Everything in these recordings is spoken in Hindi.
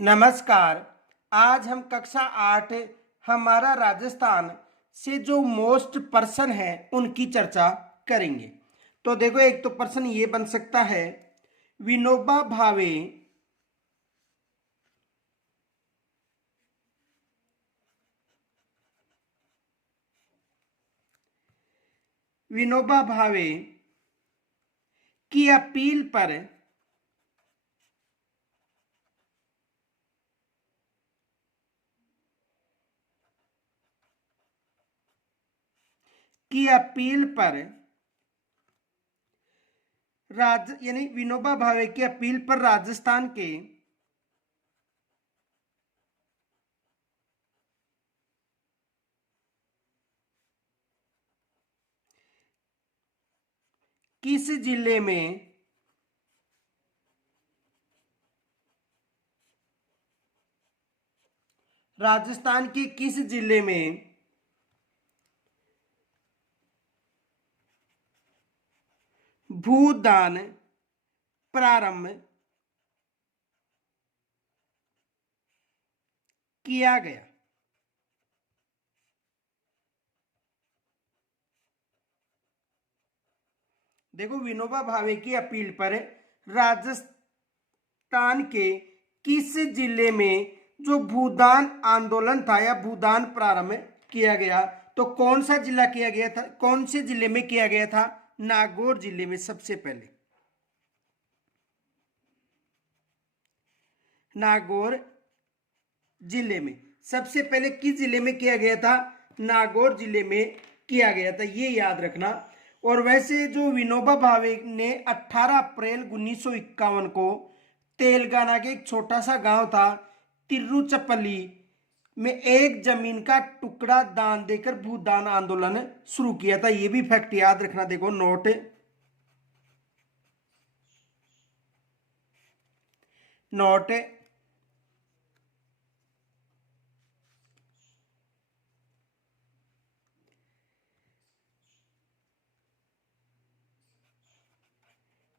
नमस्कार। आज हम कक्षा 8 हमारा राजस्थान से जो मोस्ट पर्सन है उनकी चर्चा करेंगे। तो देखो, एक तो पर्सन ये बन सकता है विनोबा भावे। विनोबा भावे की अपील पर यानी विनोबा भावे की अपील पर राजस्थान के किस जिले में राजस्थान के किस जिले में भूदान प्रारंभ किया गया। देखो, विनोबा भावे की अपील पर राजस्थान के किस जिले में जो भूदान आंदोलन था या भूदान प्रारंभ किया गया, तो कौन सा जिला किया गया था, कौन से जिले में किया गया था? नागौर जिले में। सबसे पहले नागौर जिले में सबसे पहले किस जिले में किया गया था? नागौर जिले में किया गया था, ये याद रखना। और वैसे जो विनोबा भावे ने 18 अप्रैल 1951 को तेलंगाना के एक छोटा सा गांव था तिरुचपल्ली में एक जमीन का टुकड़ा दान देकर भूदान आंदोलन शुरू किया था। ये भी फैक्ट याद रखना। देखो, नोट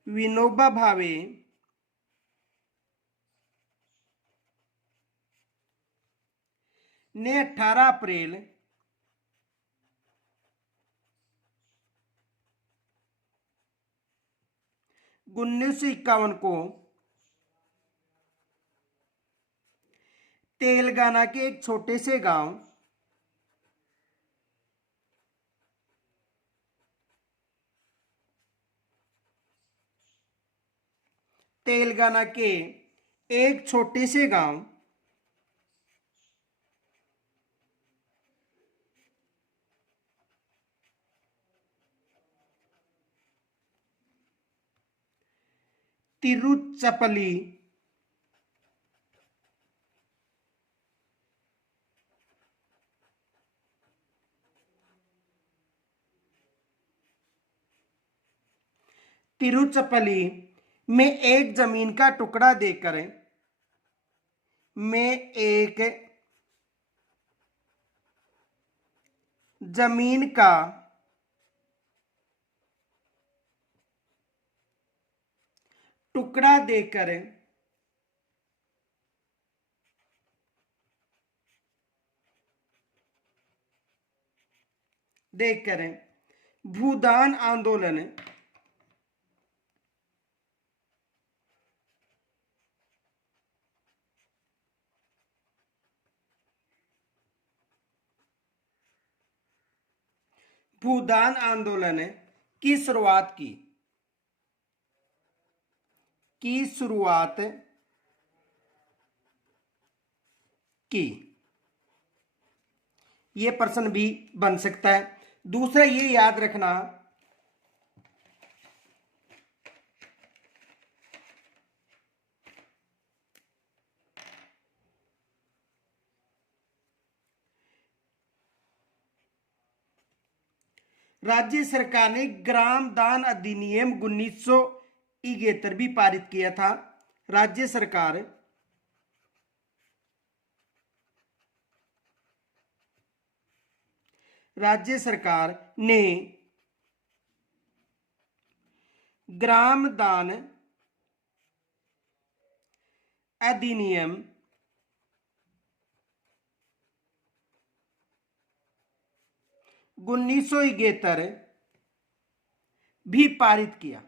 विनोबा भावे ने 18 अप्रैल 1951 को तेलंगाना के एक छोटे से गांव तेलंगाना के एक छोटे से गांव तिरुचपली तिरुचपली में एक जमीन का टुकड़ा देकर में एक जमीन का टुकड़ा देकर देकर भूदान आंदोलन भूदान आंदोलन की शुरुआत की। ये प्रश्न भी बन सकता है। दूसरा ये याद रखना, राज्य सरकार ने ग्राम दान अधिनियम 1971 भी पारित किया था। राज्य सरकार ने ग्राम दान अधिनियम 1971 भी पारित किया।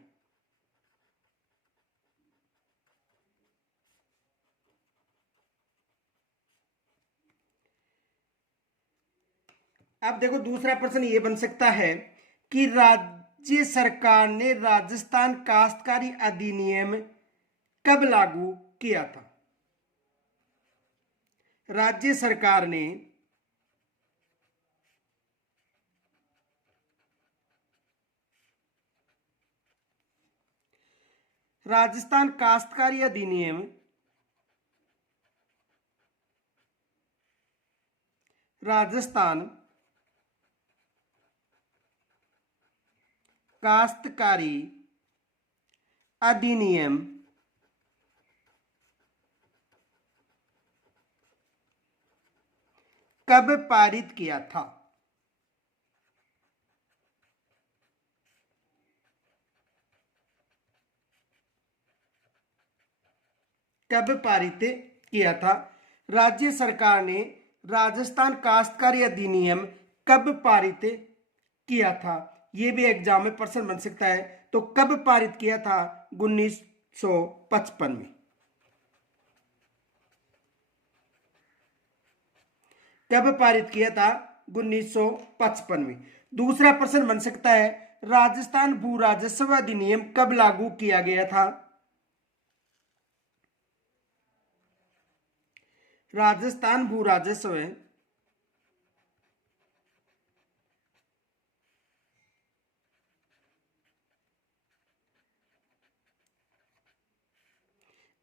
अब देखो दूसरा प्रश्न ये बन सकता है कि राज्य सरकार ने राजस्थान काश्तकारी अधिनियम कब लागू किया था? राज्य सरकार ने राजस्थान काश्तकारी अधिनियम राजस्थान काश्तकारी अधिनियम कब पारित किया था? कब पारित किया था? राज्य सरकार ने राजस्थान काश्तकारी अधिनियम कब पारित किया था? यह भी एग्जाम में प्रश्न बन सकता है। तो कब पारित किया था? 1955 में। कब पारित किया था? 1955 में। दूसरा प्रश्न बन सकता है राजस्थान भू राजस्व अधिनियम कब लागू किया गया था? राजस्थान भू राजस्व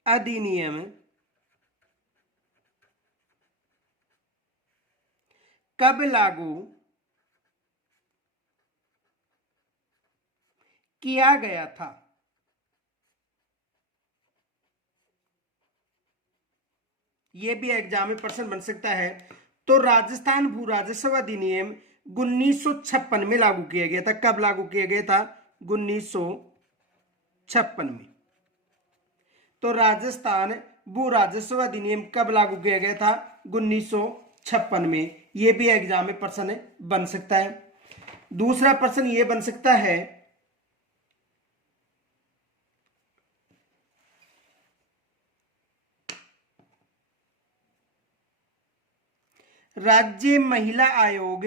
अधिनियम कब लागू किया गया था? यह भी एग्जाम में प्रश्न बन सकता है। तो राजस्थान भू राजस्व अधिनियम 1956 में लागू किया गया था। कब लागू किया गया था? 1956 में। तो राजस्थान भू राजस्व अधिनियम कब लागू किया गया था? 1956 में। यह भी एग्जाम में प्रश्न बन सकता है। दूसरा प्रश्न यह बन सकता है राज्य महिला आयोग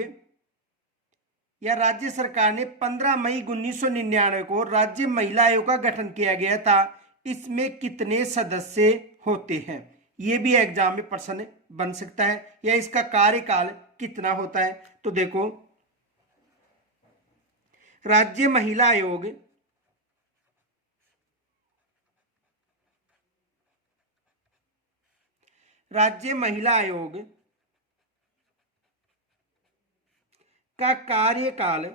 या राज्य सरकार ने 15 मई 1999 को राज्य महिला आयोग का गठन किया गया था। इसमें कितने सदस्य होते हैं? यह भी एग्जाम में प्रश्न बन सकता है। या इसका कार्यकाल कितना होता है? तो देखो राज्य महिला आयोग का कार्यकाल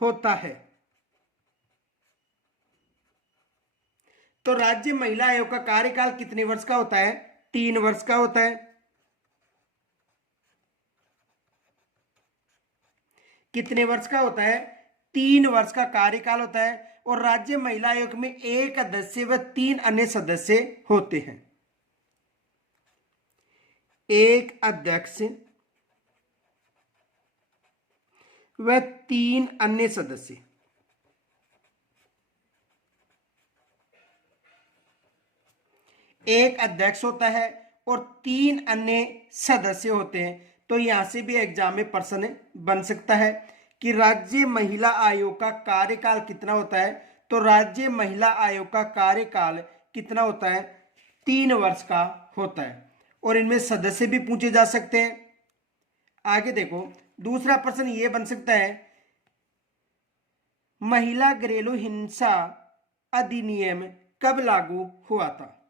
होता है। तो राज्य महिला आयोग का कार्यकाल कितने वर्ष का होता है? 3 वर्ष का होता है। कितने वर्ष का होता है? 3 वर्ष का कार्यकाल होता है। और राज्य महिला आयोग में एक सदस्य व 3 अन्य सदस्य होते हैं। एक अध्यक्ष व 3 अन्य सदस्य। एक अध्यक्ष होता है और 3 अन्य सदस्य होते हैं। तो यहां से भी एग्जाम में प्रश्न बन सकता है कि राज्य महिला आयोग का कार्यकाल कितना होता है? तो राज्य महिला आयोग का कार्यकाल कितना होता है? 3 वर्ष का होता है। और इनमें सदस्य भी पूछे जा सकते हैं। आगे देखो दूसरा प्रश्न यह बन सकता है महिला घरेलू हिंसा अधिनियम कब लागू हुआ था?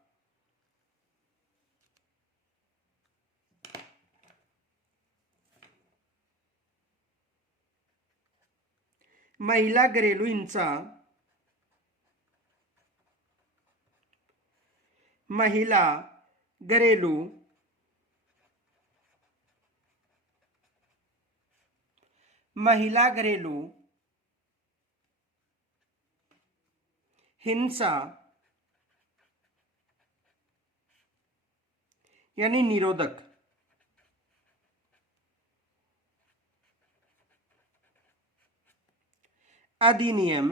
महिला घरेलू हिंसा महिला घरेलू महिला घरेलू हिंसा यानी निरोधक। अधिनियम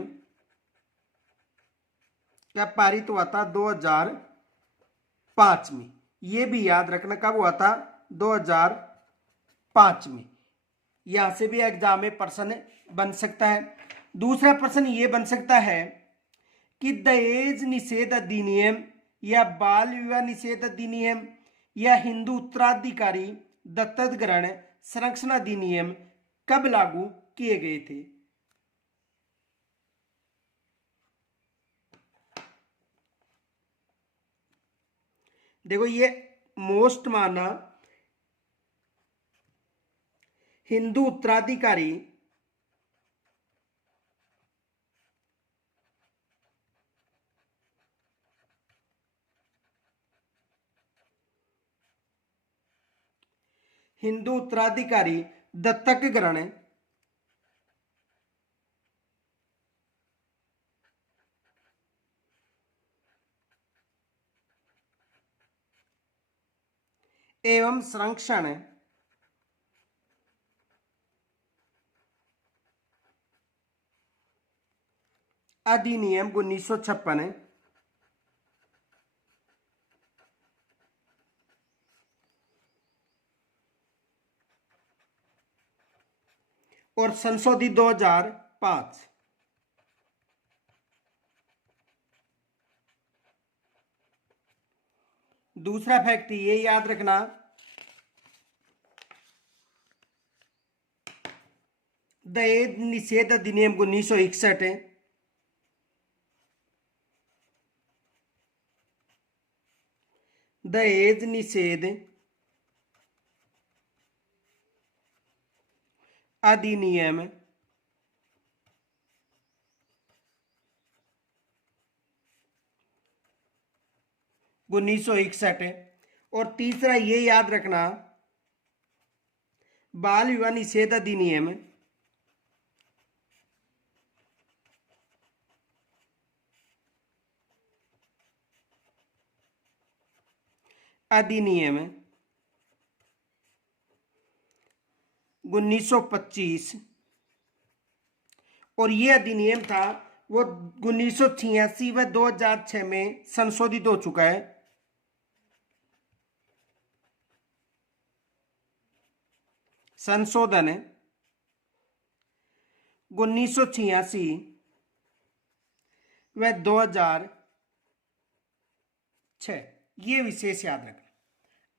क्या पारित हुआ था 2005 में। ये भी याद रखना कब हुआ था, 2005 में। यहां से भी एग्जाम में प्रश्न बन सकता है। दूसरा प्रश्न ये बन सकता है कि दहेज निषेध अधिनियम या बाल विवाह निषेध अधिनियम या हिंदू उत्तराधिकारी दत्तक ग्रहण संरक्षण अधिनियम कब लागू किए गए थे। देखो ये मोस्ट माना हिंदू उत्तराधिकारी हिंदू उत्तराधिकारी दत्तक ग्रहण एवं संरक्षण अधिनियम 1956 और संशोधित 2005। दूसरा फैक्ट ये याद रखना, दहेज निषेध अधिनियम 1961 दहेज निषेध अधिनियम 1961। और तीसरा ये याद रखना, बाल विवाह निषेध अधिनियम अधिनियम 1925। और ये अधिनियम था वो 1986 व 2006 में संशोधित हो चुका है। संशोधन 1986 व 2006, ये विशेष याद रखना।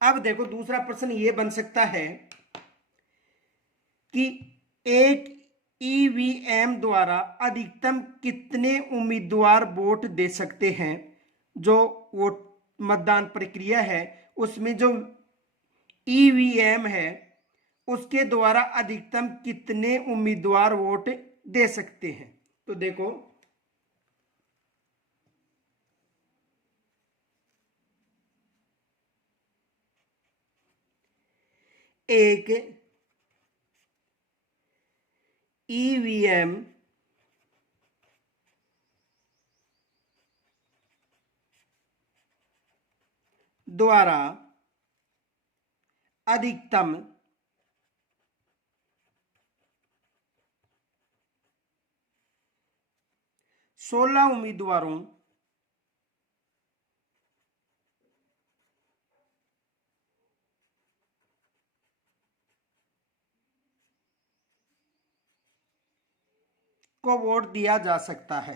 अब देखो दूसरा प्रश्न ये बन सकता है कि एक ईवीएम द्वारा अधिकतम कितने उम्मीदवार वोट दे सकते हैं। जो वोट मतदान प्रक्रिया है उसमें जो ईवीएम है उसके द्वारा अधिकतम कितने उम्मीदवार वोट दे सकते हैं। तो देखो एक ईवीएम द्वारा अधिकतम 16 उम्मीदवारों को वोट दिया जा सकता है।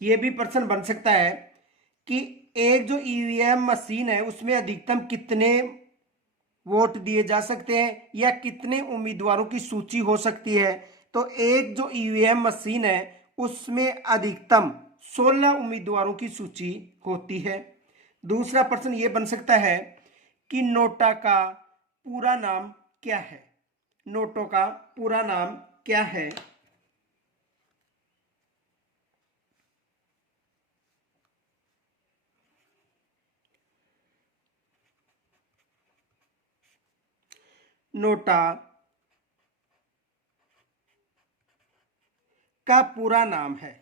यह भी प्रश्न बन सकता है कि एक जो ईवीएम मशीन है उसमें अधिकतम कितने वोट दिए जा सकते हैं या कितने उम्मीदवारों की सूची हो सकती है। तो एक जो ईवीएम मशीन है उसमें अधिकतम 16 उम्मीदवारों की सूची होती है। दूसरा प्रश्न ये बन सकता है कि नोटा का पूरा नाम क्या है। नोटों का पूरा नाम क्या है। नोटा का पूरा नाम है।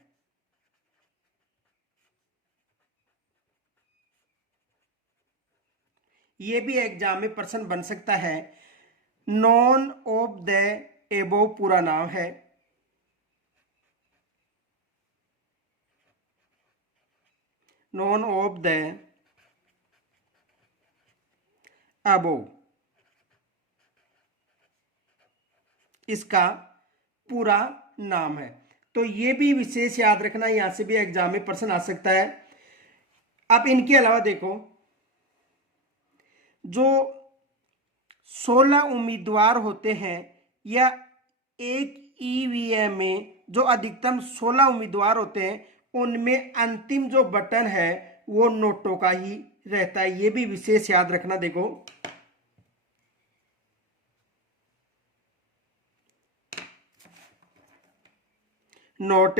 ये भी एग्जाम में प्रश्न बन सकता है। नॉन ऑफ द एबोव पूरा नाम है। नॉन ऑफ द अबोव इसका पूरा नाम है। तो ये भी विशेष याद रखना, यहां से भी एग्जाम में प्रश्न आ सकता है। अब इनके अलावा देखो, जो 16 उम्मीदवार होते हैं या एक ईवीएम में जो अधिकतम 16 उम्मीदवार होते हैं, उनमें अंतिम जो बटन है वो नोटों का ही रहता है। ये भी विशेष याद रखना। देखो, नोट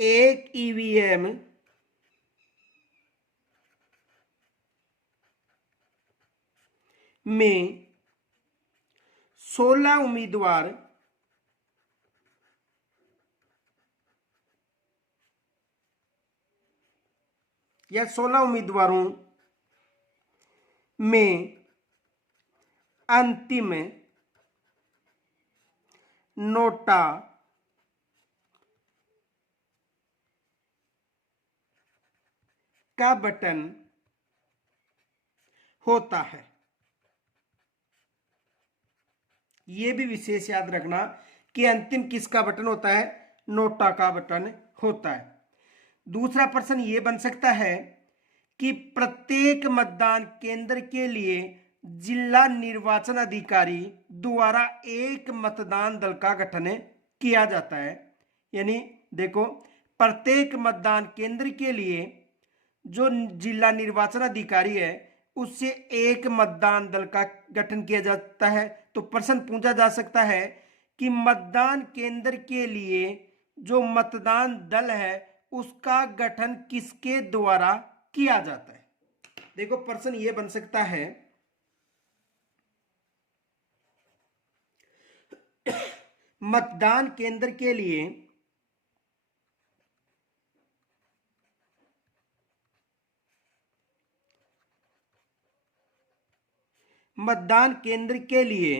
एक ईवीएम में 16 उम्मीदवार या 16 उम्मीदवारों में अंतिम नोटा का बटन होता है। यह भी विशेष याद रखना कि अंतिम किसका बटन होता है, नोटा का बटन होता है। दूसरा प्रश्न यह बन सकता है कि प्रत्येक मतदान केंद्र के लिए जिला निर्वाचन अधिकारी द्वारा एक मतदान दल का गठन किया जाता है। यानी देखो, प्रत्येक मतदान केंद्र के लिए जो जिला निर्वाचन अधिकारी है उससे एक मतदान दल का गठन किया जाता है। तो प्रश्न पूछा जा सकता है कि मतदान केंद्र के लिए जो मतदान दल है उसका गठन किसके द्वारा किया जाता है। देखो, प्रश्न यह बन सकता है, मतदान केंद्र के लिए मतदान केंद्र के लिए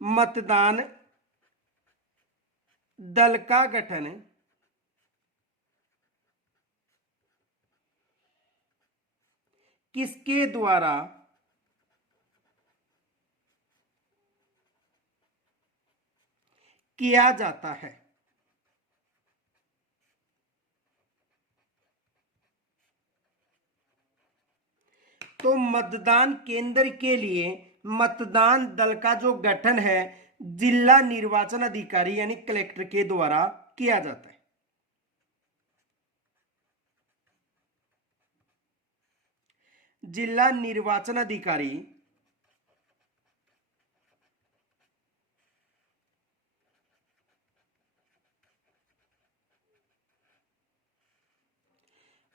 मतदान दल का गठन किसके द्वारा किया जाता है। तो मतदान केंद्र के लिए मतदान दल का जो गठन है जिला निर्वाचन अधिकारी यानी कलेक्टर के द्वारा किया जाता है। जिला निर्वाचन अधिकारी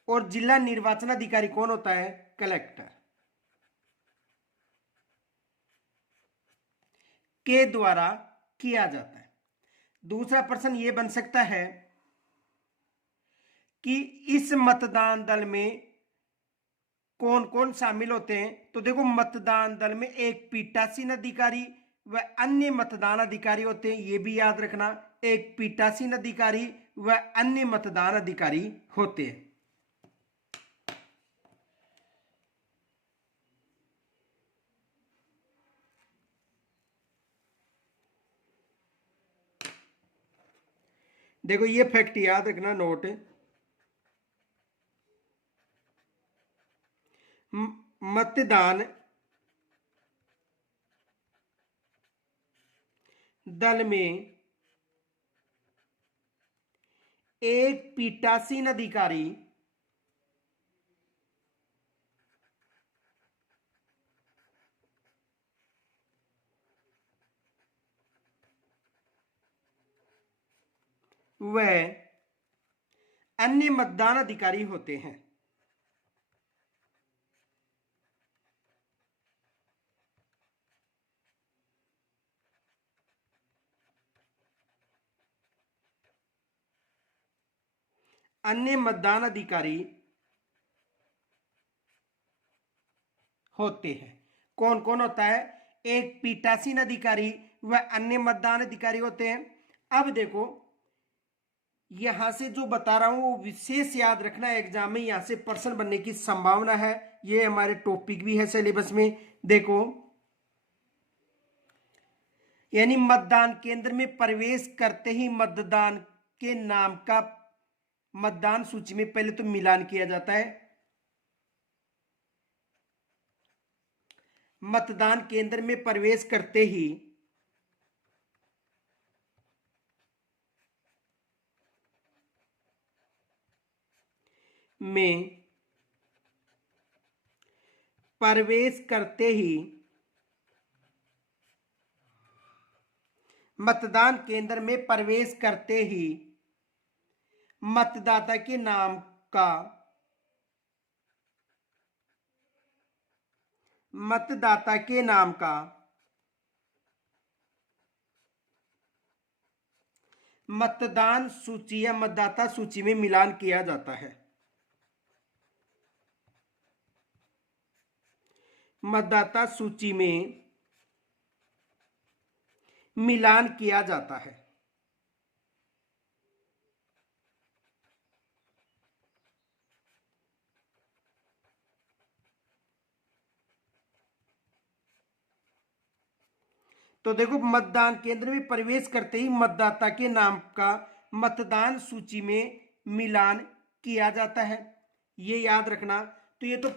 और जिला निर्वाचन अधिकारी कौन होता है, कलेक्टर के द्वारा किया जाता है। दूसरा प्रश्न यह बन सकता है कि इस मतदान दल में कौन कौन शामिल होते हैं। तो देखो, मतदान दल में एक पीठासीन अधिकारी व अन्य मतदान अधिकारी होते हैं, ये भी याद रखना। एक पीठासीन अधिकारी व अन्य मतदान अधिकारी होते हैं। देखो, ये फैक्ट याद रखना, नोट मतदान दल में एक पीठासीन अधिकारी व अन्य मतदान अधिकारी होते हैं। अन्य मतदान अधिकारी होते हैं। कौन कौन होता है? एक पीठासीन अधिकारी व अन्य मतदान अधिकारी होते हैं। अब देखो यहां से जो बता रहा हूं वो विशेष याद रखना, एग्जाम में यहां से प्रश्न बनने की संभावना है। ये हमारे टॉपिक भी है सिलेबस में। देखो यानी मतदान केंद्र में प्रवेश करते ही मतदान के नाम का मतदान सूची में पहले तो मिलान किया जाता है। मतदान केंद्र में प्रवेश करते ही में प्रवेश करते ही मतदान केंद्र में प्रवेश करते ही मतदाता के नाम का मतदाता के नाम का मतदान सूची या मतदाता सूची में मिलान किया जाता है। मतदाता सूची में मिलान किया जाता है। तो देखो मतदान केंद्र में प्रवेश करते ही मतदाता के नाम का मतदान सूची में मिलान किया जाता है, ये याद रखना। तो ये तो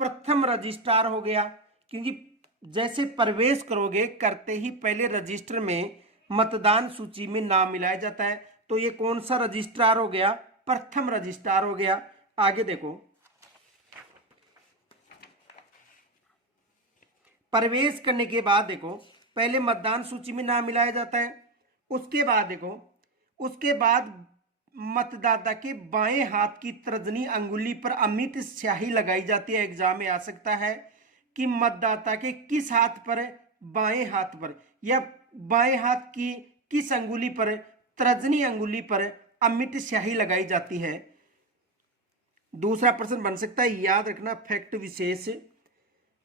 प्रथम रजिस्ट्रार हो गया, क्योंकि जैसे प्रवेश करोगे करते ही पहले रजिस्टर में मतदान सूची में नाम मिलाया जाता है। तो ये कौन सा रजिस्ट्रार हो गया? प्रथम रजिस्ट्रार हो गया। आगे देखो प्रवेश करने के बाद देखो पहले मतदान सूची में नाम मिलाया जाता है। उसके बाद देखो उसके बाद मतदाता के बाएं हाथ की तर्जनी अंगुली पर अमिट स्याही लगाई जाती है। एग्जाम में आ सकता है कि मतदाता के किस हाथ पर, बाएं हाथ पर या बाएं हाथ की किस अंगुली पर, तर्जनी अंगुली पर अमिट स्याही लगाई जाती है। दूसरा प्रश्न बन सकता है, याद रखना फैक्ट विशेष,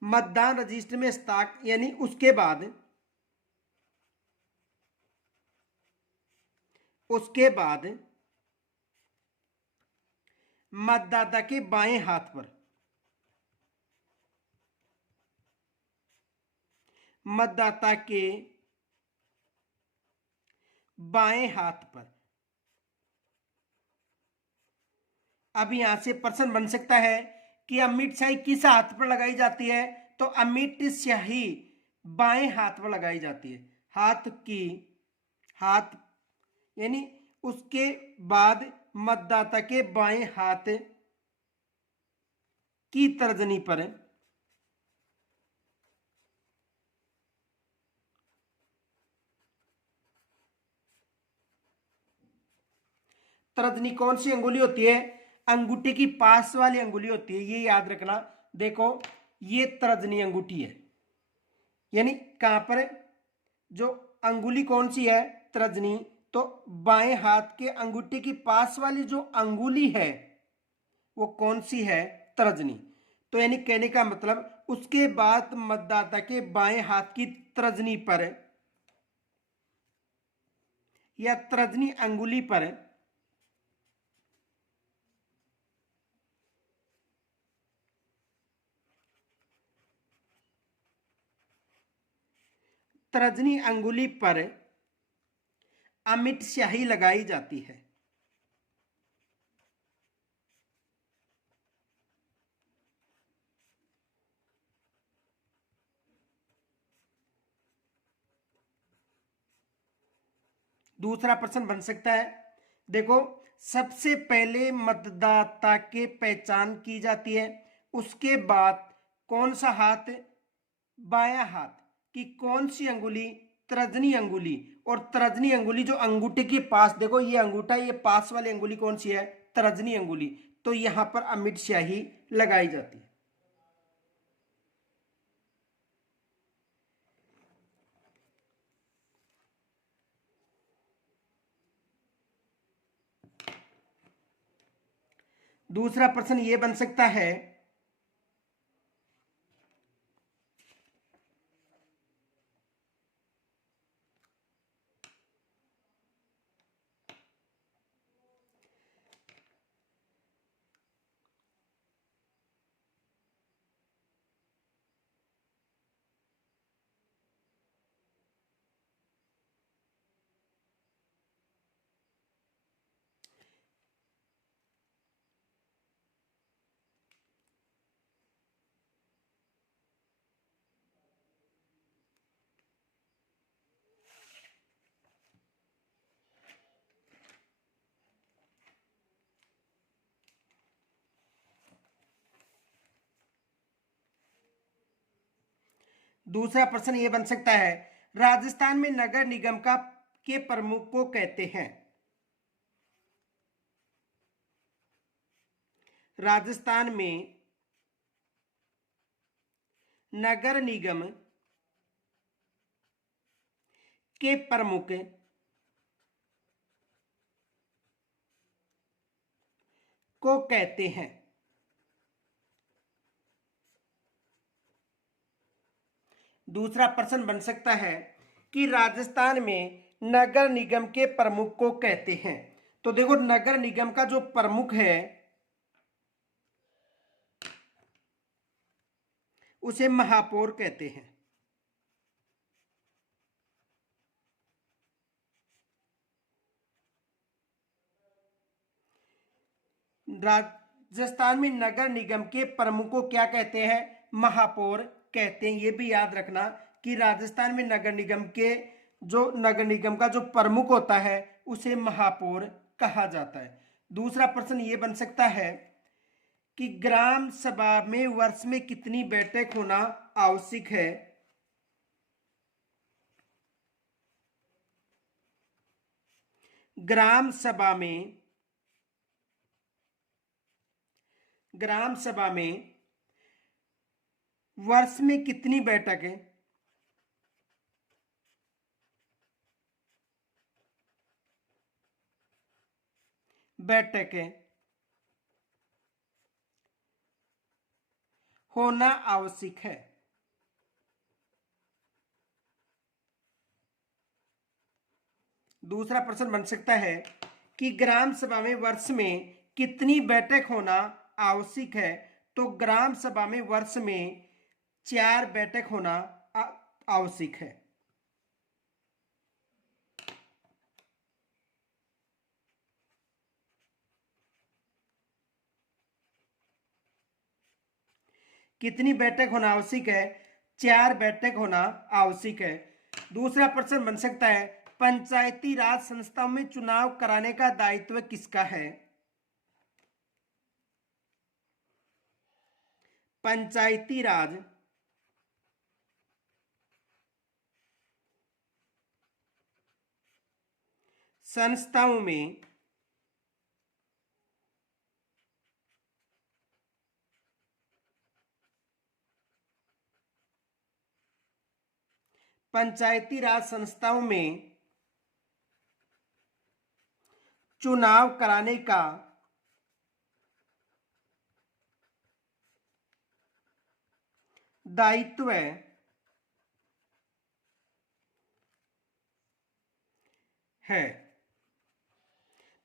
मतदान रजिस्टर में हस्ताक्षर यानी उसके बाद मतदाता के बाएं हाथ पर मतदाता के बाएं हाथ पर अब यहां से प्रश्न बन सकता है कि अमिट स्याही किस हाथ पर लगाई जाती है? तो अमिट स्याही बाएं हाथ पर लगाई जाती है। हाथ यानी उसके बाद मतदाता के बाएं हाथ की तर्जनी पर तर्जनी कौन सी अंगुली होती है? अंगूठे की पास वाली अंगुली होती है, ये याद रखना। देखो ये तर्जनी अंगूठी है, यानी कहां पर जो अंगुली कौन सी है? तर्जनी। तो बाएं हाथ के अंगूठे की पास वाली जो अंगुली है वो कौन सी है? तर्जनी। तो यानी कहने का मतलब उसके बाद मतदाता के बाएं हाथ की तर्जनी पर या तर्जनी अंगुली पर तर्जनी अंगुली पर अमिट स्याही लगाई जाती है। दूसरा प्रश्न बन सकता है, देखो सबसे पहले मतदाता के पहचान की जाती है, उसके बाद कौन सा हाथ? बायां हाथ की कौन सी अंगुली? तर्जनी अंगुली। और तर्जनी अंगुली जो अंगूठे के पास, देखो ये अंगूठा, ये पास वाली अंगुली कौन सी है? तर्जनी अंगुली, तो यहां पर अमिट स्याही लगाई जाती है। दूसरा प्रश्न ये बन सकता है, दूसरा प्रश्न ये बन सकता है, राजस्थान में नगर निगम का के प्रमुख को कहते हैं। राजस्थान में नगर निगम के प्रमुख को कहते हैं। दूसरा प्रश्न बन सकता है कि राजस्थान में नगर निगम के प्रमुख को कहते हैं। तो देखो, नगर निगम का जो प्रमुख है उसे महापौर कहते हैं। राजस्थान में नगर निगम के प्रमुख को क्या कहते हैं? महापौर कहते हैं। ये भी याद रखना कि राजस्थान में नगर निगम का जो प्रमुख होता है उसे महापौर कहा जाता है। दूसरा प्रश्न ये बन सकता है कि ग्राम सभा में वर्ष में कितनी बैठक होना आवश्यक है? ग्राम सभा में वर्ष में कितनी बैठकें होना आवश्यक है? दूसरा प्रश्न बन सकता है कि ग्राम सभा में वर्ष में कितनी बैठक होना आवश्यक है? तो ग्राम सभा में वर्ष में 4 बैठक होना आवश्यक है। कितनी बैठक होना आवश्यक है? 4 बैठक होना आवश्यक है। दूसरा प्रश्न बन सकता है, पंचायती राज संस्थाओं में चुनाव कराने का दायित्व किसका है? पंचायती राज संस्थाओं में चुनाव कराने का दायित्व है।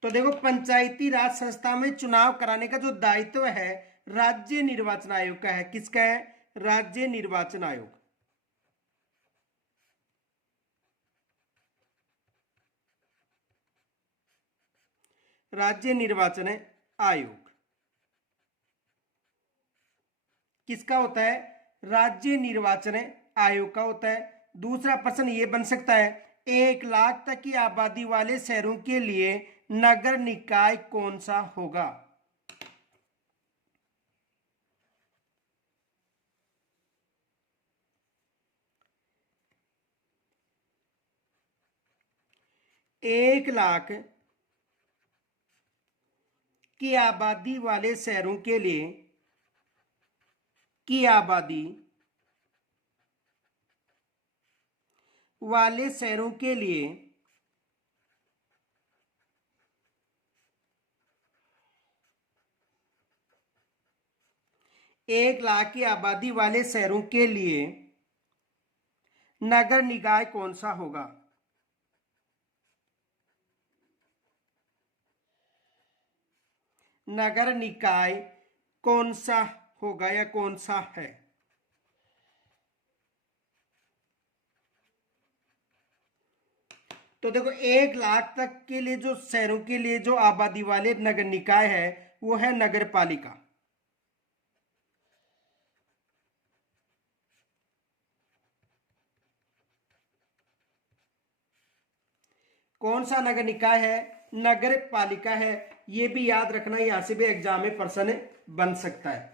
तो देखो, पंचायती राज संस्था में चुनाव कराने का जो दायित्व है राज्य निर्वाचन आयोग का है। किसका है? राज्य निर्वाचन आयोग। राज्य निर्वाचन आयोग किसका होता है? राज्य निर्वाचन आयोग का होता है। दूसरा प्रश्न ये बन सकता है, 1 लाख तक की आबादी वाले शहरों के लिए नगर निकाय कौन सा होगा? एक लाख की आबादी वाले शहरों के लिए, की आबादी वाले शहरों के लिए 1 लाख की आबादी वाले शहरों के लिए नगर निकाय कौन सा होगा? नगर निकाय कौन सा होगा या कौन सा है? तो देखो 1 लाख तक के लिए जो शहरों के लिए जो आबादी वाले नगर निकाय है वो है नगर पालिका। कौन सा नगर निकाय है? नगर पालिका है। ये भी याद रखना, यहां से भी एग्जाम में प्रश्न बन सकता है।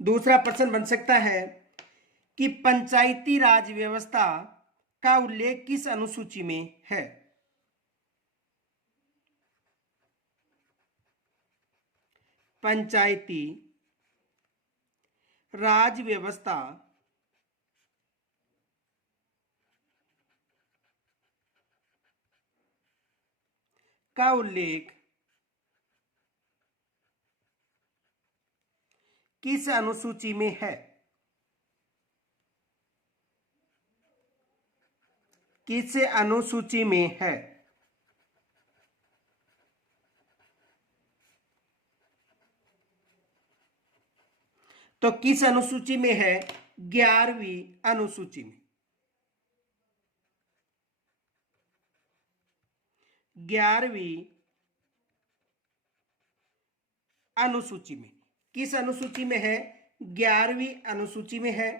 दूसरा प्रश्न बन सकता है कि पंचायती राज व्यवस्था का उल्लेख किस अनुसूची में है? पंचायती राज व्यवस्था का उल्लेख किस अनुसूची में है? किस अनुसूची में है? तो किस अनुसूची में है? 11वीं अनुसूची में। 11वीं अनुसूची में। किस अनुसूची में है? 11वीं अनुसूची में है।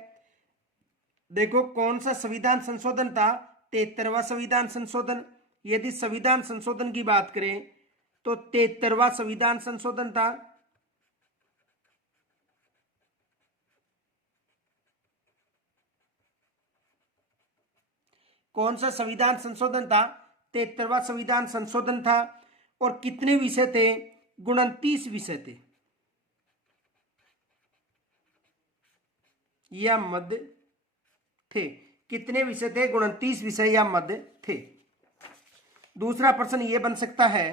देखो कौन सा संविधान संशोधन था? 73वां संविधान संशोधन। यदि संविधान संशोधन की बात करें तो 73वां संविधान संशोधन था। कौन सा संविधान संशोधन था? 73वां संविधान संशोधन था। और कितने विषय थे? 29 विषय थे या मध्य थे। कितने विषय थे? 29 विषय या मध्य थे। दूसरा प्रश्न यह बन सकता है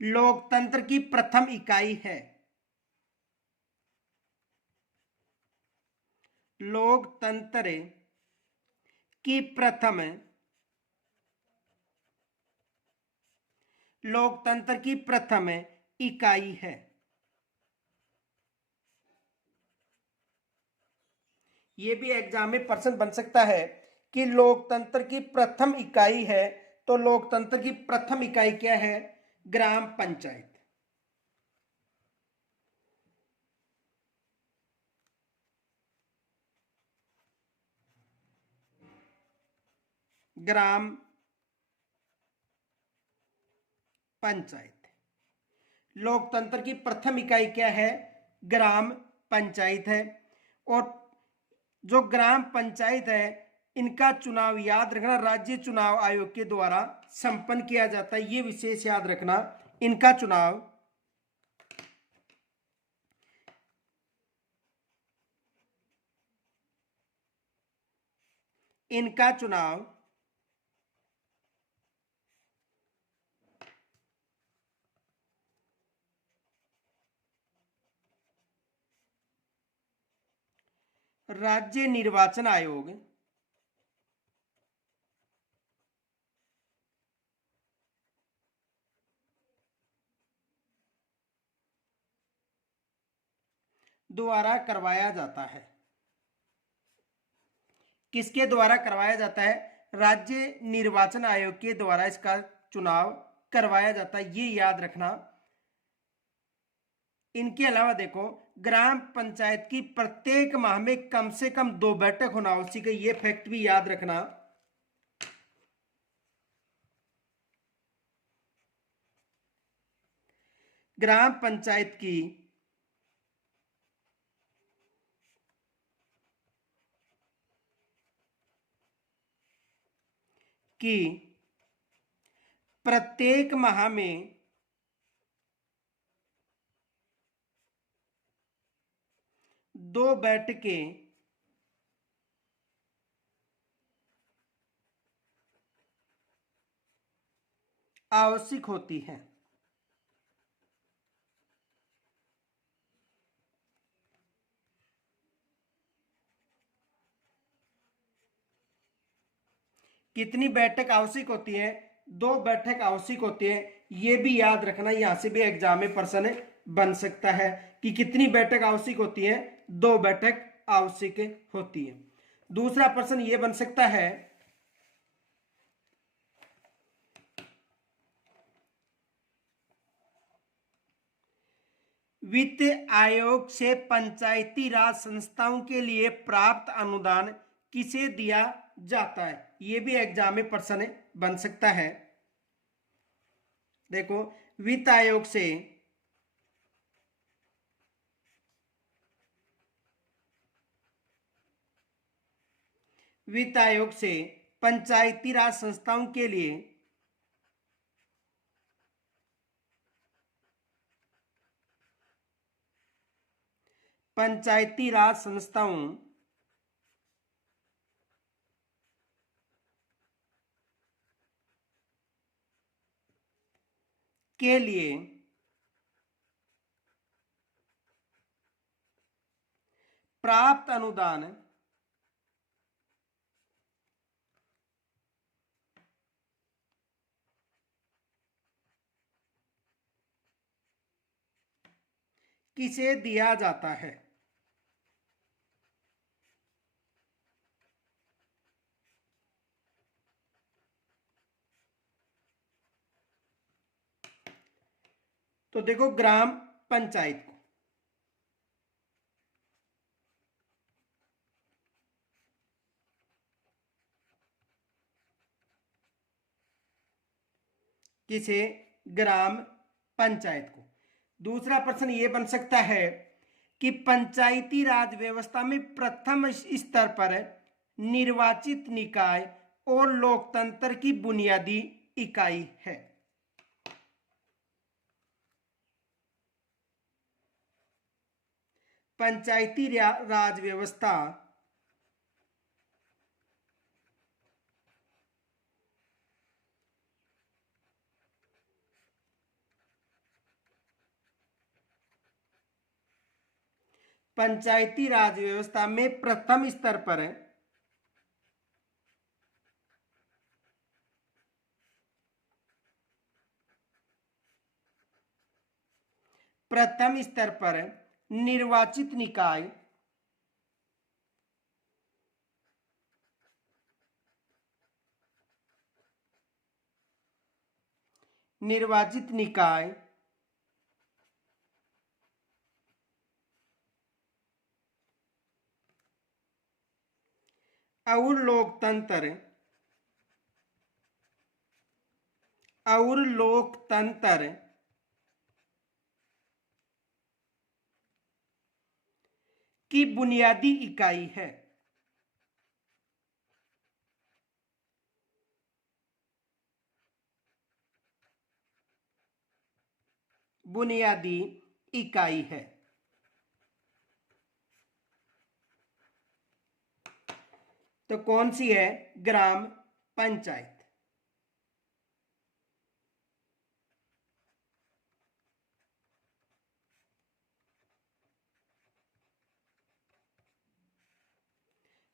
लोकतंत्र की प्रथम इकाई है। लोकतंत्र की प्रथम लोकतंत्र की प्रथम इकाई है। यह भी एग्जाम में प्रश्न बन सकता है कि लोकतंत्र की प्रथम इकाई है। तो लोकतंत्र की प्रथम इकाई क्या है? ग्राम पंचायत। ग्राम पंचायत। लोकतंत्र की प्रथम इकाई क्या है? ग्राम पंचायत है। और जो ग्राम पंचायत है इनका चुनाव याद रखना राज्य चुनाव आयोग के द्वारा संपन्न किया जाता है। ये विशेष याद रखना, इनका चुनाव इनका चुनाव राज्य निर्वाचन आयोग द्वारा करवाया जाता है। किसके द्वारा करवाया जाता है? राज्य निर्वाचन आयोग के द्वारा इसका चुनाव करवाया जाता है। ये याद रखना। इनके अलावा देखो, ग्राम पंचायत की प्रत्येक माह में कम से कम 2 बैठक होना आवश्यक है, ये फैक्ट भी याद रखना। ग्राम पंचायत की प्रत्येक माह में 2 बैठकें आवश्यक होती हैं। कितनी बैठक आवश्यक होती है? 2 बैठक आवश्यक होती है, ये भी याद रखना, यहां से भी एग्जाम में प्रश्न बन सकता है कि कितनी बैठक आवश्यक होती है। 2 बैठक आवश्यक होती है। दूसरा प्रश्न ये बन सकता है, वित्त आयोग से पंचायती राज संस्थाओं के लिए प्राप्त अनुदान किसे दिया जाता है? यह भी एग्जाम में प्रश्न बन सकता है। देखो, वित्त आयोग से पंचायती राज संस्थाओं के लिए पंचायती राज संस्थाओं के लिए प्राप्त अनुदान किसे दिया जाता है? तो देखो, ग्राम पंचायत को किसे? ग्राम पंचायत को। दूसरा प्रश्न यह बन सकता है कि पंचायती राज व्यवस्था में प्रथम स्तर पर निर्वाचित निकाय और लोकतंत्र की बुनियादी इकाई है। पंचायती राज व्यवस्था पंचायती राज व्यवस्था में प्रथम स्तर पर निर्वाचित निकाय और लोकतंत्र की बुनियादी इकाई है। बुनियादी इकाई है। तो कौन सी है? ग्राम पंचायत।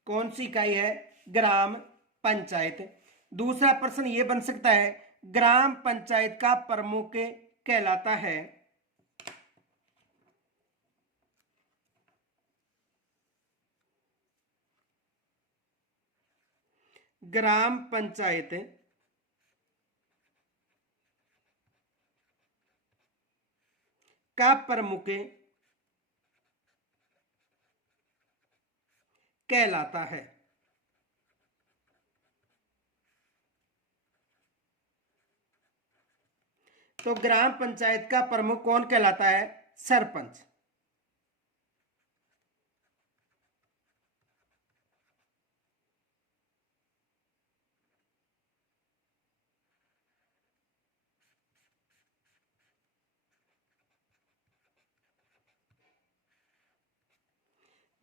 कौन सी इकाई है? ग्राम पंचायत। दूसरा प्रश्न यह बन सकता है, ग्राम पंचायत का प्रमुख कहलाता है ग्राम पंचायत का प्रमुख कहलाता है। तो ग्राम पंचायत का प्रमुख कौन कहलाता है? सरपंच।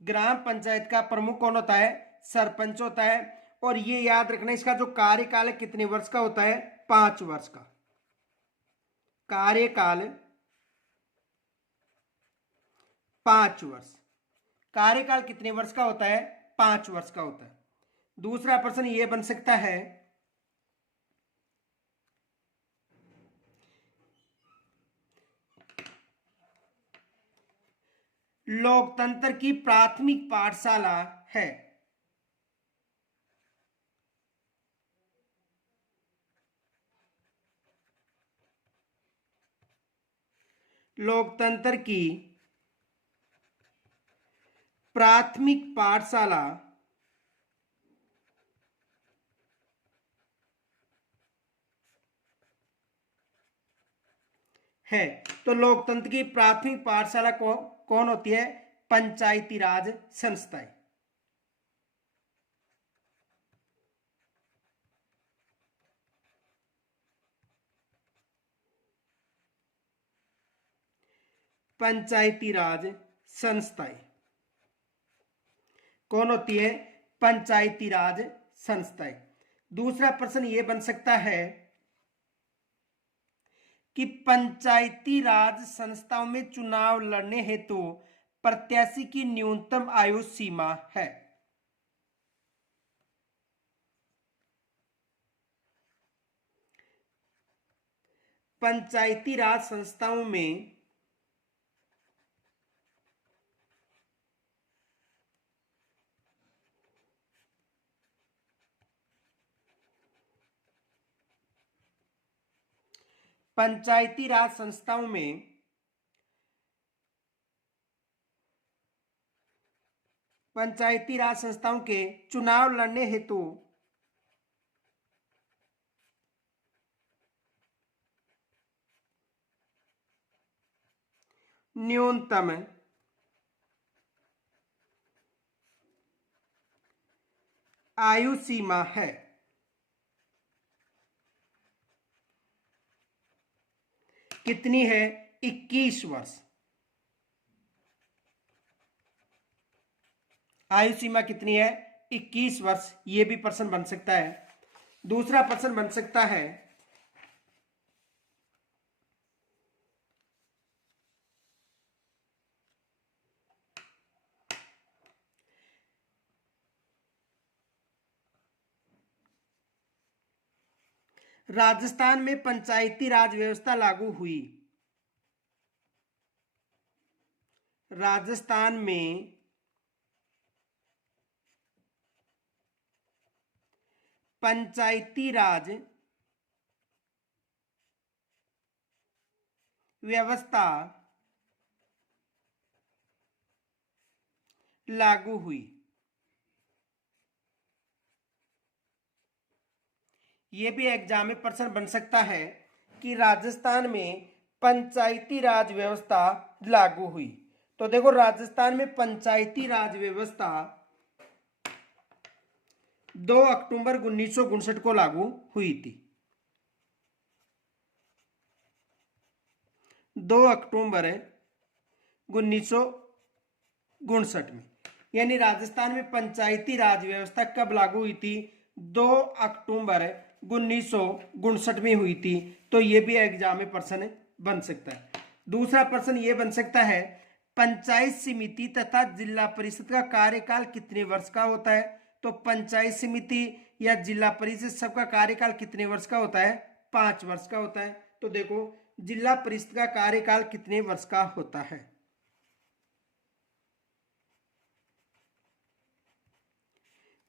ग्राम पंचायत का प्रमुख कौन होता है? सरपंच होता है। और ये याद रखना, इसका जो कार्यकाल है कितने वर्ष का होता है? 5 वर्ष का कार्यकाल। 5 वर्ष। कार्यकाल कितने वर्ष का होता है? 5 वर्ष का होता है। दूसरा प्रश्न ये बन सकता है, लोकतंत्र की प्राथमिक पाठशाला है। लोकतंत्र की प्राथमिक पाठशाला है। तो लोकतंत्र की प्राथमिक पाठशाला कौन होती है? पंचायती राज संस्थाएं। पंचायती राज संस्थाएं कौन होती है? पंचायती राज संस्थाएं। दूसरा प्रश्न यह बन सकता है कि पंचायती राज संस्थाओं में चुनाव लड़ने हेतु प्रत्याशी की न्यूनतम आयु सीमा है। पंचायती राज संस्थाओं में पंचायती राज संस्थाओं में पंचायती राज संस्थाओं के चुनाव लड़ने हेतु न्यूनतम आयु सीमा है। कितनी है? 21 वर्ष। आयु सीमा कितनी है? 21 वर्ष। यह भी प्रश्न बन सकता है। दूसरा प्रश्न बन सकता है, राजस्थान में पंचायती राज व्यवस्था लागू हुई। राजस्थान में पंचायती राज व्यवस्था लागू हुई। यह भी एग्जाम में प्रश्न बन सकता है कि राजस्थान में पंचायती राज व्यवस्था लागू हुई। तो देखो, राजस्थान में पंचायती राज व्यवस्था 2 अक्टूबर 1959 को लागू हुई थी। 2 अक्टूबर 1959 में। यानी राजस्थान में पंचायती राज व्यवस्था कब लागू हुई थी? 2 अक्टूबर 1959 में हुई थी। तो यह भी एग्जाम में प्रश्न बन सकता है। दूसरा प्रश्न यह बन सकता है, पंचायत समिति तथा जिला परिषद का कार्यकाल कितने वर्ष का होता है? तो पंचायत समिति या जिला परिषद सबका कार्यकाल कितने वर्ष का होता है? 5 वर्ष का होता है। तो देखो, जिला परिषद का कार्यकाल कितने वर्ष का होता है?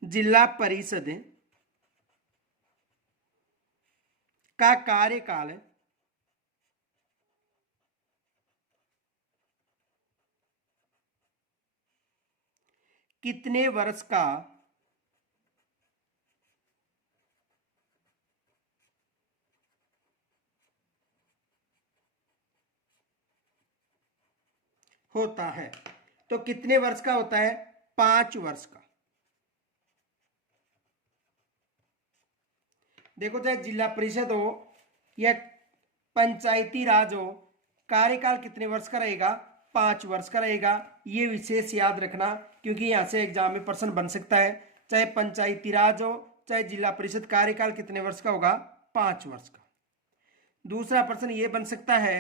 जिला परिषद का कार्यकाल कितने वर्ष का होता है? तो कितने वर्ष का होता है? 5 वर्ष का। देखो, चाहे जिला परिषद हो या पंचायती राज हो, कार्यकाल कितने वर्ष का रहेगा? 5 वर्ष का रहेगा। ये विशेष याद रखना, क्योंकि यहां से एग्जाम में प्रश्न बन सकता है। चाहे पंचायती राज हो चाहे जिला परिषद, कार्यकाल कितने वर्ष का होगा? 5 वर्ष का। दूसरा प्रश्न ये बन सकता है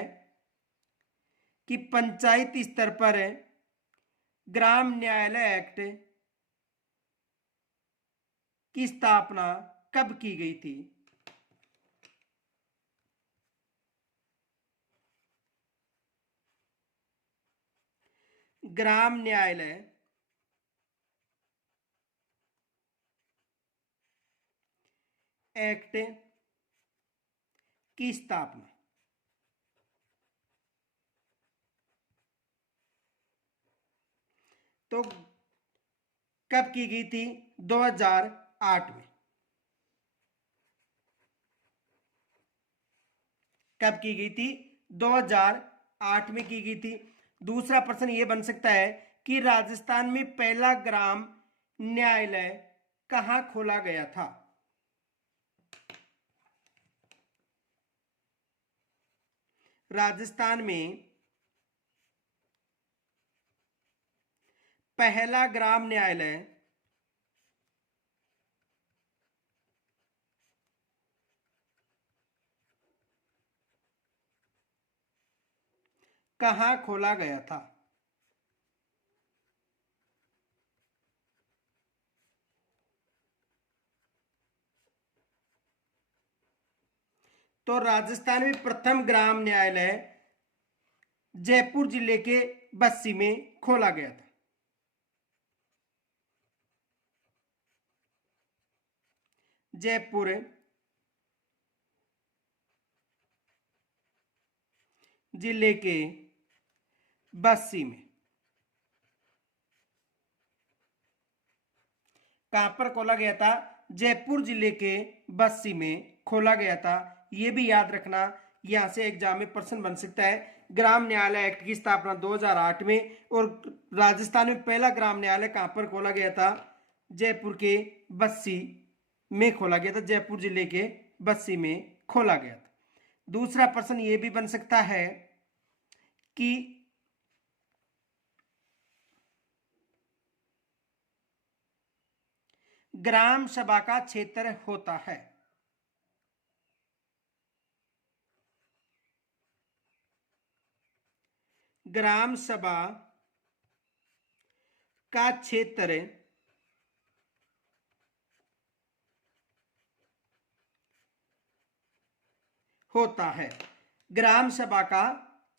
कि पंचायत स्तर पर ग्राम न्यायालय एक्ट की स्थापना कब की गई थी? ग्राम न्यायालय एक्ट की स्थापना तो कब की गई थी? 2008 में। कब की गई थी? 2008 में की गई थी। दूसरा प्रश्न यह बन सकता है कि राजस्थान में पहला ग्राम न्यायालय कहां खोला गया था? राजस्थान में पहला ग्राम न्यायालय कहां खोला गया था? तो राजस्थान में प्रथम ग्राम न्यायालय जयपुर जिले के बस्सी में खोला गया था। जयपुर जिले के बस्सी में। कहां पर खोला गया था? जयपुर जिले के बस्सी में खोला गया था। यह भी याद रखना, यहां से एग्जाम में प्रश्न बन सकता है। ग्राम न्यायालय एक्ट की स्थापना 2008 में, और राजस्थान में पहला ग्राम न्यायालय कहां पर खोला गया था? जयपुर के बस्सी में खोला गया था। जयपुर जिले के बस्सी में खोला गया था। दूसरा प्रश्न यह भी बन सकता है कि ग्राम सभा का क्षेत्र होता है। ग्राम सभा का क्षेत्र होता है। ग्राम सभा का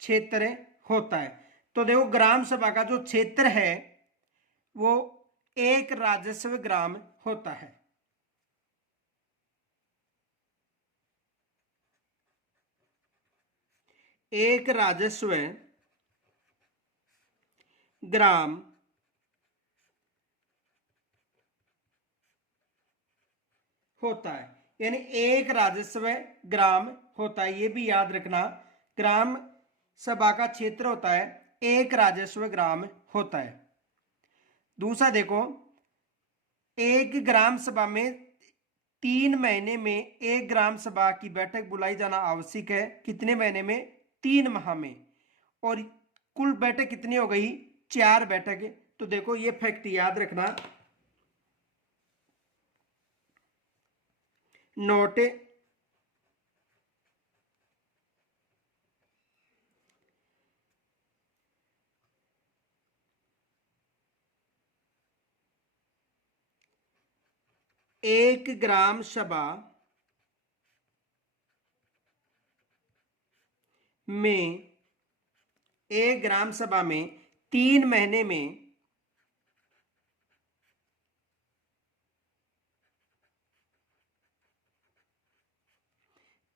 क्षेत्र होता है। तो देखो, ग्राम सभा का जो क्षेत्र है वो एक राजस्व ग्राम होता है। एक राजस्व ग्राम होता है, यानी एक राजस्व ग्राम होता है। ये भी याद रखना, ग्राम सभा का क्षेत्र होता है, एक राजस्व ग्राम होता है। दूसरा देखो, एक ग्राम सभा में 3 महीने में एक ग्राम सभा की बैठक बुलाई जाना आवश्यक है। कितने महीने में? 3 माह में। और कुल बैठक कितनी हो गई? 4 बैठक। तो देखो, ये फैक्ट याद रखना, नोट एक ग्राम सभा में, एक ग्राम सभा में 3 महीने में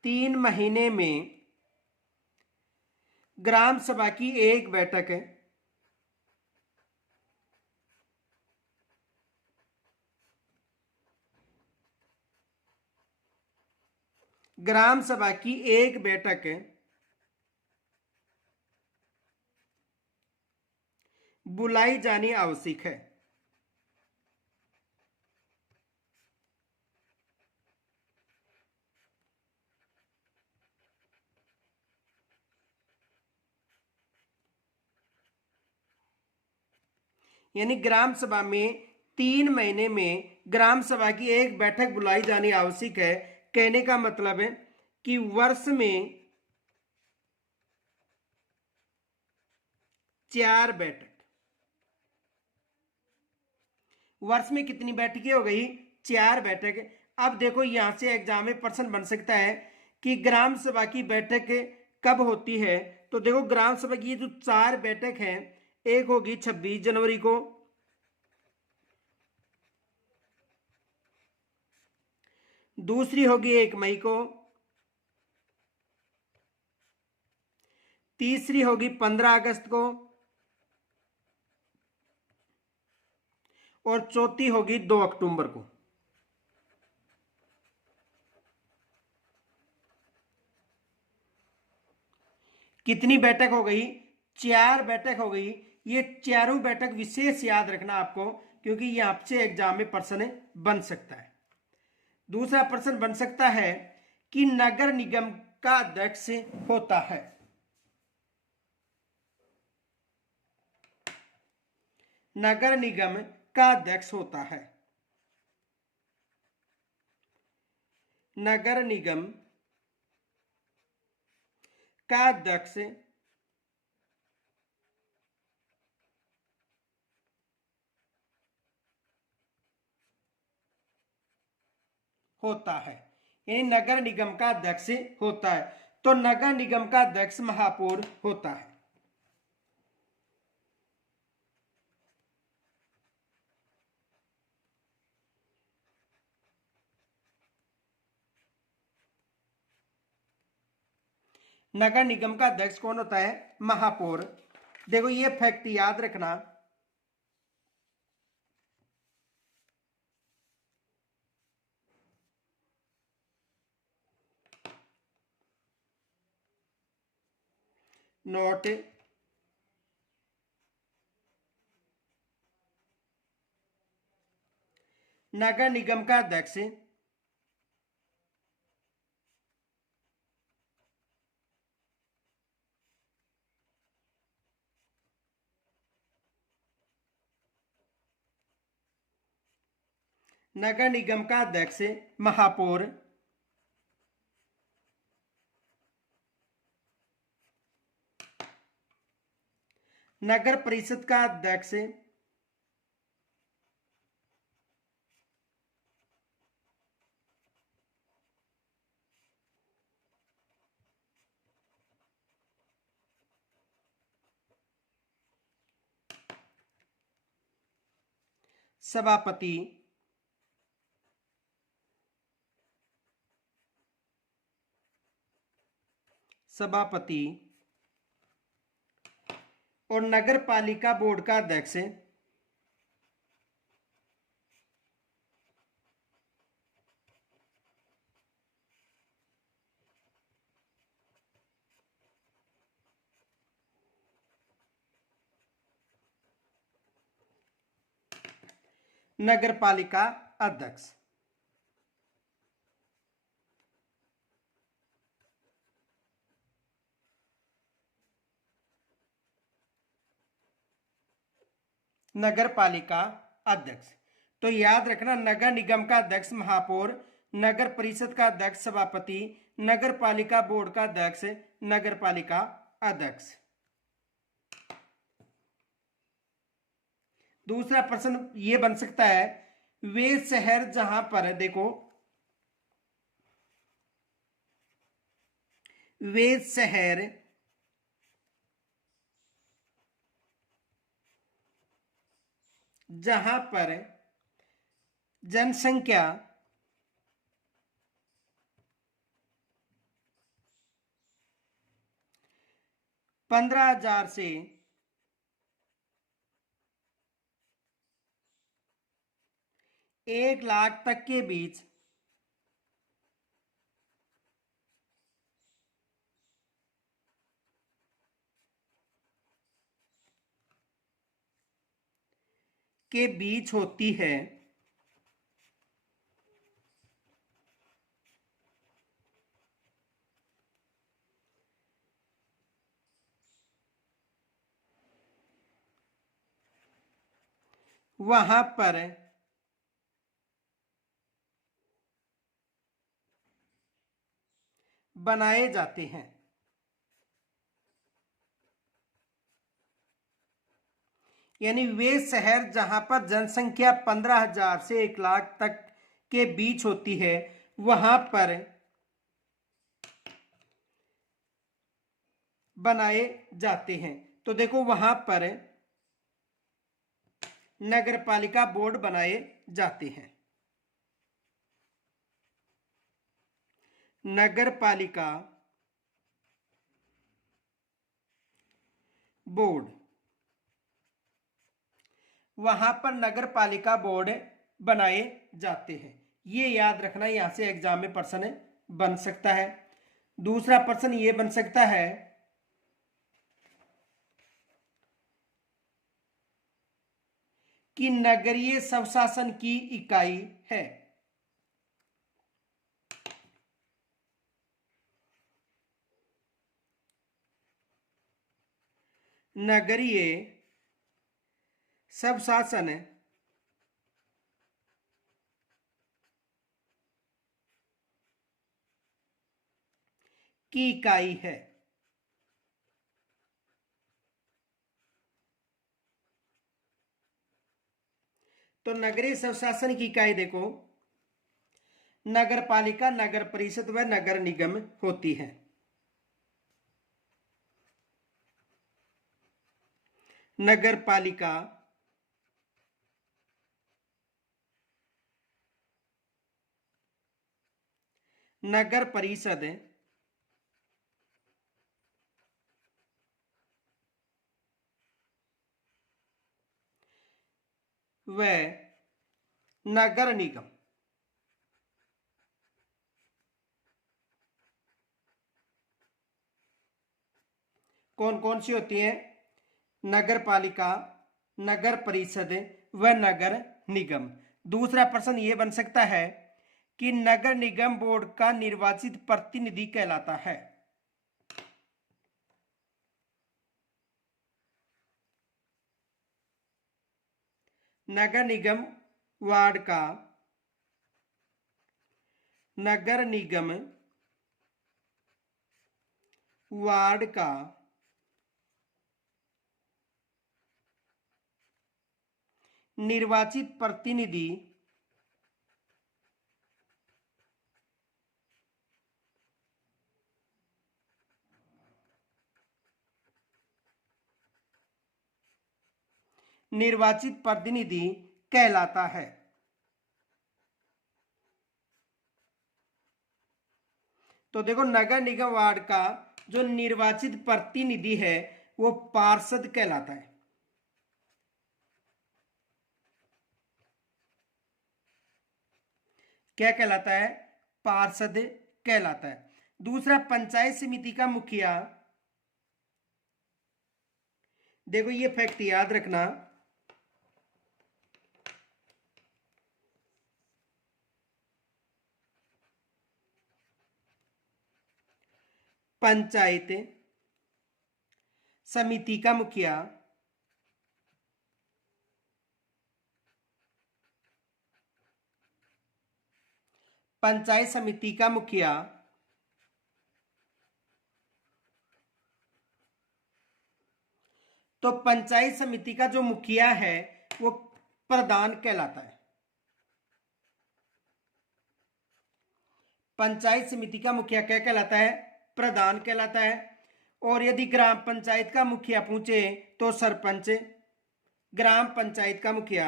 3 महीने में ग्राम सभा की एक बैठक ग्राम सभा की एक बैठक बुलाई जानी आवश्यक है। यानी ग्राम सभा में 3 महीने में ग्राम सभा की एक बैठक बुलाई जानी आवश्यक है। कहने का मतलब है कि वर्ष में 4 बैठक। वर्ष में कितनी बैठकें हो गई? 4 बैठक। अब देखो यहां से एग्जाम में प्रश्न बन सकता है कि ग्राम सभा की बैठक कब होती है। तो देखो ग्राम सभा की जो 4 बैठक है, एक होगी 26 जनवरी को, दूसरी होगी 1 मई को, तीसरी होगी 15 अगस्त को, और चौथी होगी 2 अक्टूबर को। कितनी बैठक हो गई? 4 बैठक हो गई। ये चारों बैठक विशेष याद रखना आपको, क्योंकि ये आपसे एग्जाम में प्रश्न बन सकता है। दूसरा प्रश्न बन सकता है कि नगर निगम का अध्यक्ष होता है। नगर निगम का अध्यक्ष होता है। नगर निगम का अध्यक्ष होता है। यानी नगर निगम का अध्यक्ष होता है। तो नगर निगम का अध्यक्ष महापौर होता है। नगर निगम का अध्यक्ष कौन होता है? महापौर। देखो ये फैक्ट याद रखना। नोट नगर निगम का अध्यक्ष नगर निगम का अध्यक्ष महापौर नगर परिषद का अध्यक्ष सभापति सभापति और नगर पालिका बोर्ड का अध्यक्ष नगर पालिका अध्यक्ष। नगर पालिका अध्यक्ष। तो याद रखना नगर निगम का अध्यक्ष महापौर, नगर परिषद का अध्यक्ष सभापति, नगर पालिका बोर्ड का अध्यक्ष नगर पालिका अध्यक्ष। दूसरा प्रश्न ये बन सकता है, वे शहर जहां पर देखो, वे शहर जहां पर जनसंख्या 15,000 से 1 लाख तक के बीच के बीच होती है वहां पर बनाए जाते हैं। यानी वे शहर जहां पर जनसंख्या 15,000 से 1 लाख तक के बीच होती है वहां पर बनाए जाते हैं। तो देखो वहां पर नगरपालिका बोर्ड बनाए जाते हैं। नगरपालिका बोर्ड, वहां पर नगरपालिका बोर्ड बनाए जाते हैं। ये याद रखना, यहां से एग्जाम में प्रश्न बन सकता है। दूसरा प्रश्न ये बन सकता है कि नगरीय स्वशासन की इकाई है। नगरीय स्वशासन की इकाई है। तो नगरीय स्वशासन की इकाई देखो नगर पालिका, नगर परिषद व नगर निगम होती है। नगर पालिका, नगर परिषद व नगर निगम कौन कौन सी होती हैं? नगर पालिका, नगर परिषद व नगर निगम। दूसरा प्रश्न यह बन सकता है कि नगर निगम बोर्ड का निर्वाचित प्रतिनिधि कहलाता है। नगर निगम वार्ड का, नगर निगम वार्ड का निर्वाचित प्रतिनिधि कहलाता है। तो देखो नगर निगम वार्ड का जो निर्वाचित प्रतिनिधि है वो पार्षद कहलाता है। क्या कहलाता है? पार्षद कहलाता है। दूसरा पंचायत समिति का मुखिया, देखो ये फैक्ट याद रखना, पंचायत समिति का मुखिया पंचायत समिति का मुखिया तो पंचायत समिति का जो मुखिया है वो प्रधान कहलाता है। पंचायत समिति का मुखिया क्या कहलाता है? प्रधान कहलाता है। और यदि ग्राम पंचायत का मुखिया पूछे तो सरपंच। ग्राम पंचायत का मुखिया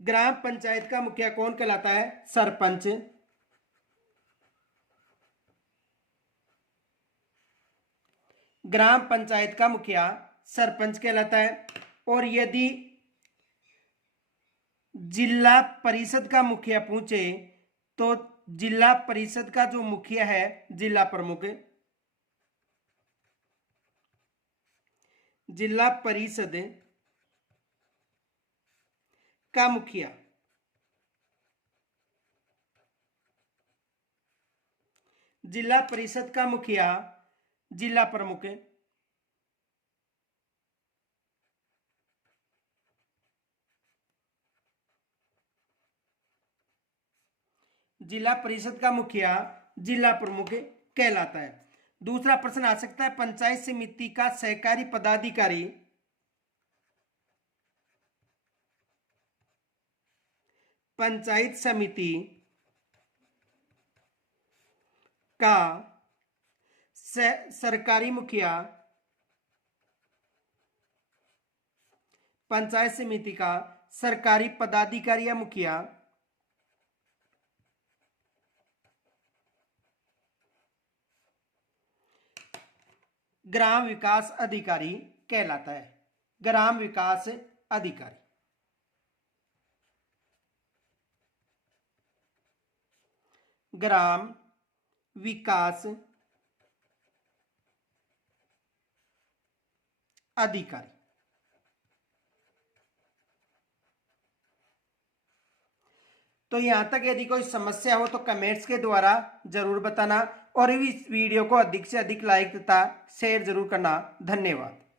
ग्राम पंचायत का मुखिया कौन कहलाता है? सरपंच। ग्राम पंचायत का मुखिया सरपंच कहलाता है। और यदि जिला परिषद का मुखिया पूछे तो जिला परिषद का जो मुखिया है जिला प्रमुख, जिला परिषद का मुखिया, जिला परिषद का मुखिया जिला प्रमुख, जिला परिषद का मुखिया जिला प्रमुख कहलाता है। दूसरा प्रश्न आ सकता है, पंचायत समिति का सहकारी पदाधिकारी, पंचायत समिति का सरकारी मुखिया, पंचायत समिति का सरकारी पदाधिकारी या मुखिया ग्राम विकास अधिकारी कहलाता है। ग्राम विकास अधिकारी, ग्राम विकास अधिकारी। तो यहां तक यदि कोई समस्या हो तो कमेंट्स के द्वारा जरूर बताना और इस वीडियो को अधिक से अधिक लाइक तथा शेयर जरूर करना। धन्यवाद।